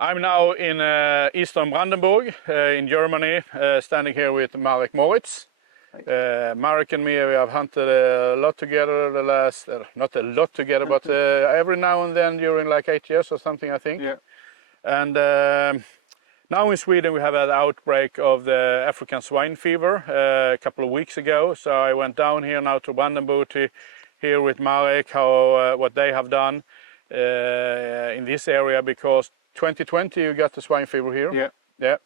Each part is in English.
I'm now in eastern Brandenburg in Germany, standing here with Marek Moritz. Marek and me, we have hunted a lot together the last, not a lot together, but every now and then during like 8 years or something, I think. Yeah. And now in Sweden we have had an outbreak of the African Swine Fever a couple of weeks ago. So I went down here now to Brandenburg to hear with Marek how what they have done in this area, because 2020 you got the swine fever here. Yeah. Yeah.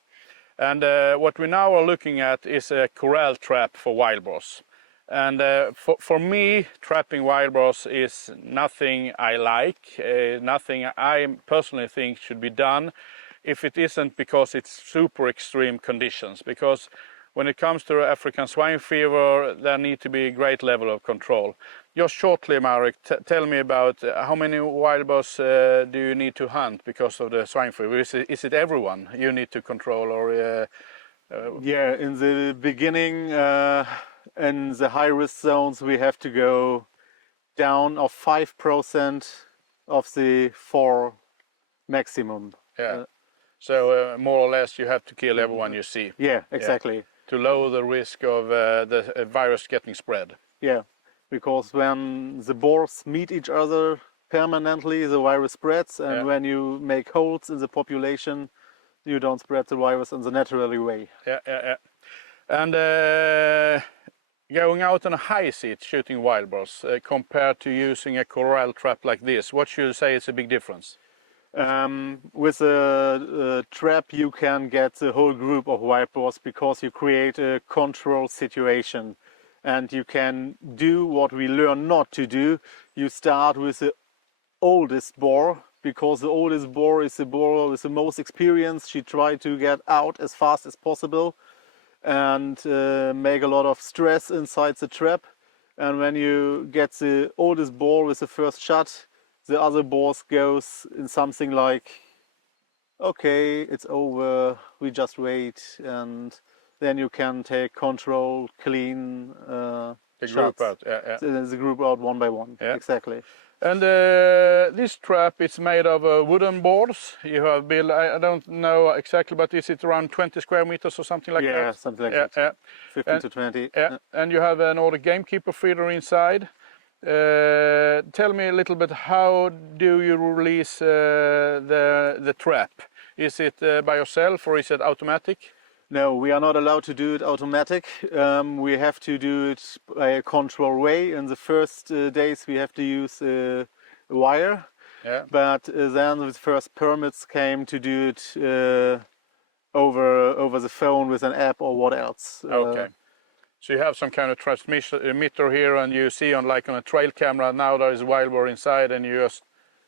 And what we now are looking at is a corral trap for wild boars. And for me, trapping wild boars is nothing I like, nothing I personally think should be done if it isn't because it's super extreme conditions. Because when it comes to African swine fever, there need to be a great level of control. Just shortly, Marek, tell me about how many wild boars do you need to hunt because of the swine fever? Is it everyone you need to control, or? Yeah, in the beginning, in the high-risk zones, we have to go down of 5% of the 4 maximum. Yeah. So more or less, you have to kill everyone you see. Yeah, exactly. Yeah. To lower the risk of the virus getting spread. Yeah, because when the boars meet each other permanently, the virus spreads, and when you make holes in the population, you don't spread the virus in the natural way. Yeah. And going out on a high seat shooting wild boars compared to using a corral trap like this, what should you say is a big difference? With a trap you can get the whole group of wild boars because you create a control situation, and you can do what we learn not to do. You start with the oldest boar, because the oldest boar is the boar with the most experience. She tried to get out as fast as possible and make a lot of stress inside the trap. And when you get the oldest boar with the first shot, the other boars goes in something like, okay, it's over, we just wait, and then you can take control, clean the shots. group out. Yeah. The group out one by one. Yeah. Exactly. And this trap is made of wooden boards. You have built, I don't know exactly, but is it around 20 square meters or something like that? Yeah, something like that. Yeah. 15 to 20. Yeah. And you have an Åberg gamekeeper feeder inside. Tell me a little bit, how do you release the trap? Is it by yourself or is it automatic? No, we are not allowed to do it automatic. We have to do it by a control way. In the first days we have to use a wire, but then the first permits came to do it over the phone with an app or what else. Okay. So you have some kind of transmitter here, and you see on a trail camera now there is a wild boar inside, and you just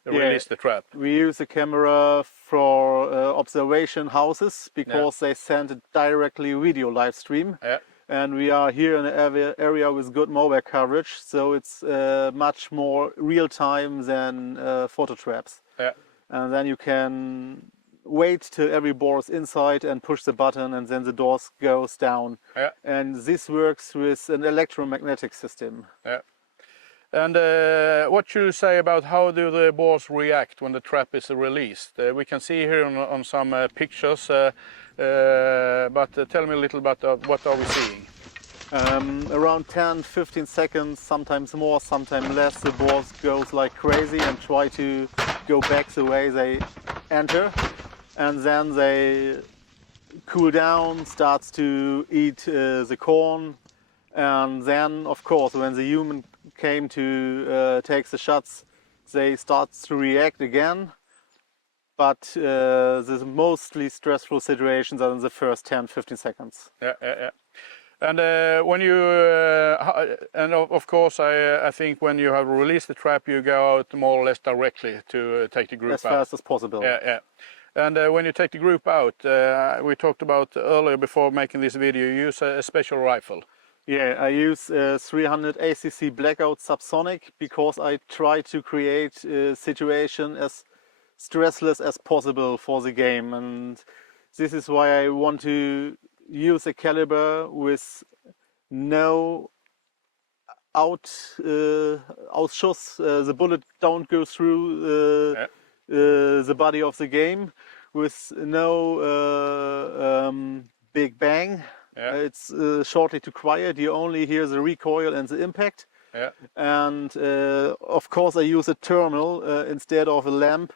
release the trap. We use a camera for observation houses because they send it directly video live stream. Yeah. And we are here in an area with good mobile coverage, so it's much more real time than photo traps. Yeah. And then you can wait till every boar is inside and push the button, and then the doors goes down. Yeah. And this works with an electromagnetic system. Yeah. And what should you say about how do the boars react when the trap is released? We can see here on some pictures, but tell me a little about what are we seeing? Around 10-15 seconds, sometimes more, sometimes less, the boars goes like crazy and try to go back the way they enter. And then they cool down, starts to eat the corn, and then of course when the human came to take the shots, they start to react again, but the mostly stressful situations are in the first 10-15 seconds. Yeah. And when you and of course I think when you have released the trap, you go out more or less directly to take the group out as fast as possible. Yeah. And when you take the group out, we talked about earlier before making this video, you use a special rifle. Yeah, I use 300 ACC Blackout Subsonic because I try to create a situation as stressless as possible for the game, and this is why I want to use a caliber with no Ausschuss. The bullet don't go through the body of the game, with no big bang. Yeah. It's shortly to quiet. You only hear the recoil and the impact. Yeah. And of course I use a terminal instead of a lamp,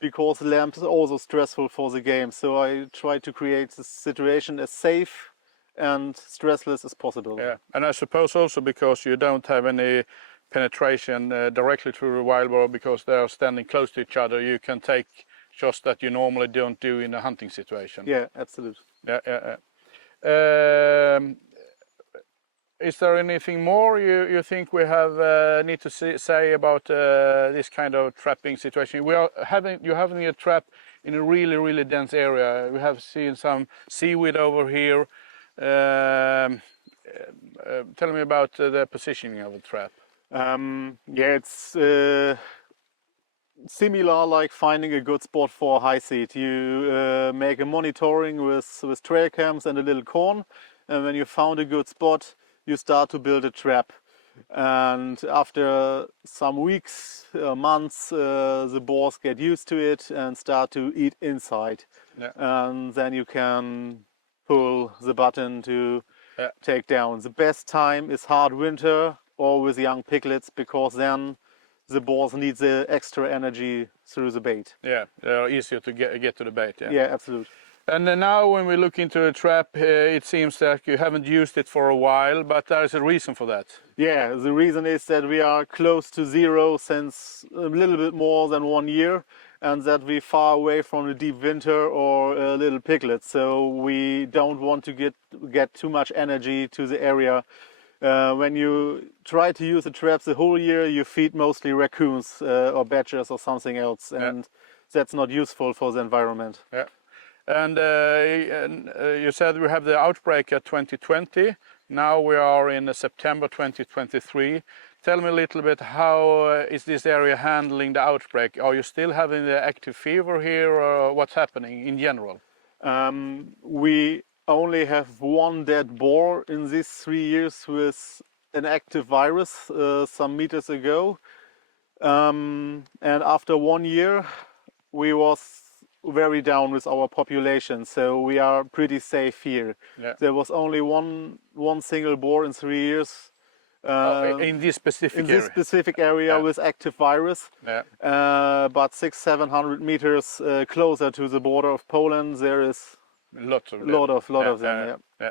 because the lamp is also stressful for the game. So I try to create the situation as safe and stressless as possible. Yeah, and I suppose also because you don't have any penetration directly to the wild boar, because they are standing close to each other, you can take shots that you normally don't do in a hunting situation. Yeah, absolutely. Yeah. Is there anything more you think we have need to say about this kind of trapping situation? You're having a trap in a really dense area. We have seen some seaweed over here. Tell me about the positioning of the trap. Yeah, it's similar like finding a good spot for a high seed. You make a monitoring with trail cams and a little cone, and when you found a good spot, you start to build a trap. And after some weeks, months, the boars get used to it and start to eat inside. Yeah. And then you can pull the button to take down. The best time is hard winter or with young piglets, because then the boars need the extra energy through the bait. Yeah, they're easier to get to the bait. Yeah, absolutely. And now when we look into the trap, it seems that you haven't used it for a while, but there is a reason for that. Yeah, the reason is that we are close to zero since a little bit more than 1 year, and that we're far away from the deep winter or little piglets. So we don't want to get too much energy to the area. When you try to use the traps the whole year, you feed mostly raccoons or badgers or something else, and that's not useful for the environment. Yeah. And you said we have the outbreak at 2020. Now we are in September 2023. Tell me a little bit, how is this area handling the outbreak? Are you still having the active fever here, or what's happening in general? We only have one dead boar in these 3 years with an active virus some meters ago. And after 1 year, we was very down with our population, so we are pretty safe here. Yeah. There was only one single boar in 3 years in this specific in area? this specific area with active virus. Yeah. But 600-700 meters closer to the border of Poland, there is lot of them. Yeah.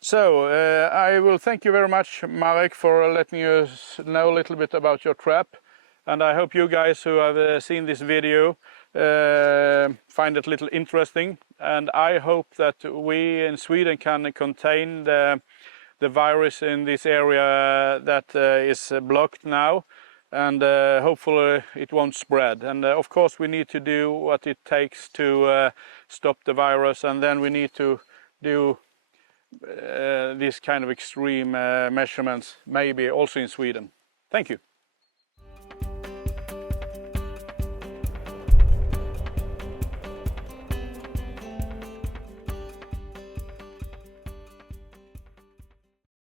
So I will thank you very much, Marek, for letting us know a little bit about your trap, and I hope you guys who have seen this video find it a little interesting, and I hope that we in Sweden can contain the virus in this area that is blocked now, and hopefully it won't spread. And of course we need to do what it takes to stop the virus, and then we need to do these kind of extreme measurements maybe also in Sweden. Thank you.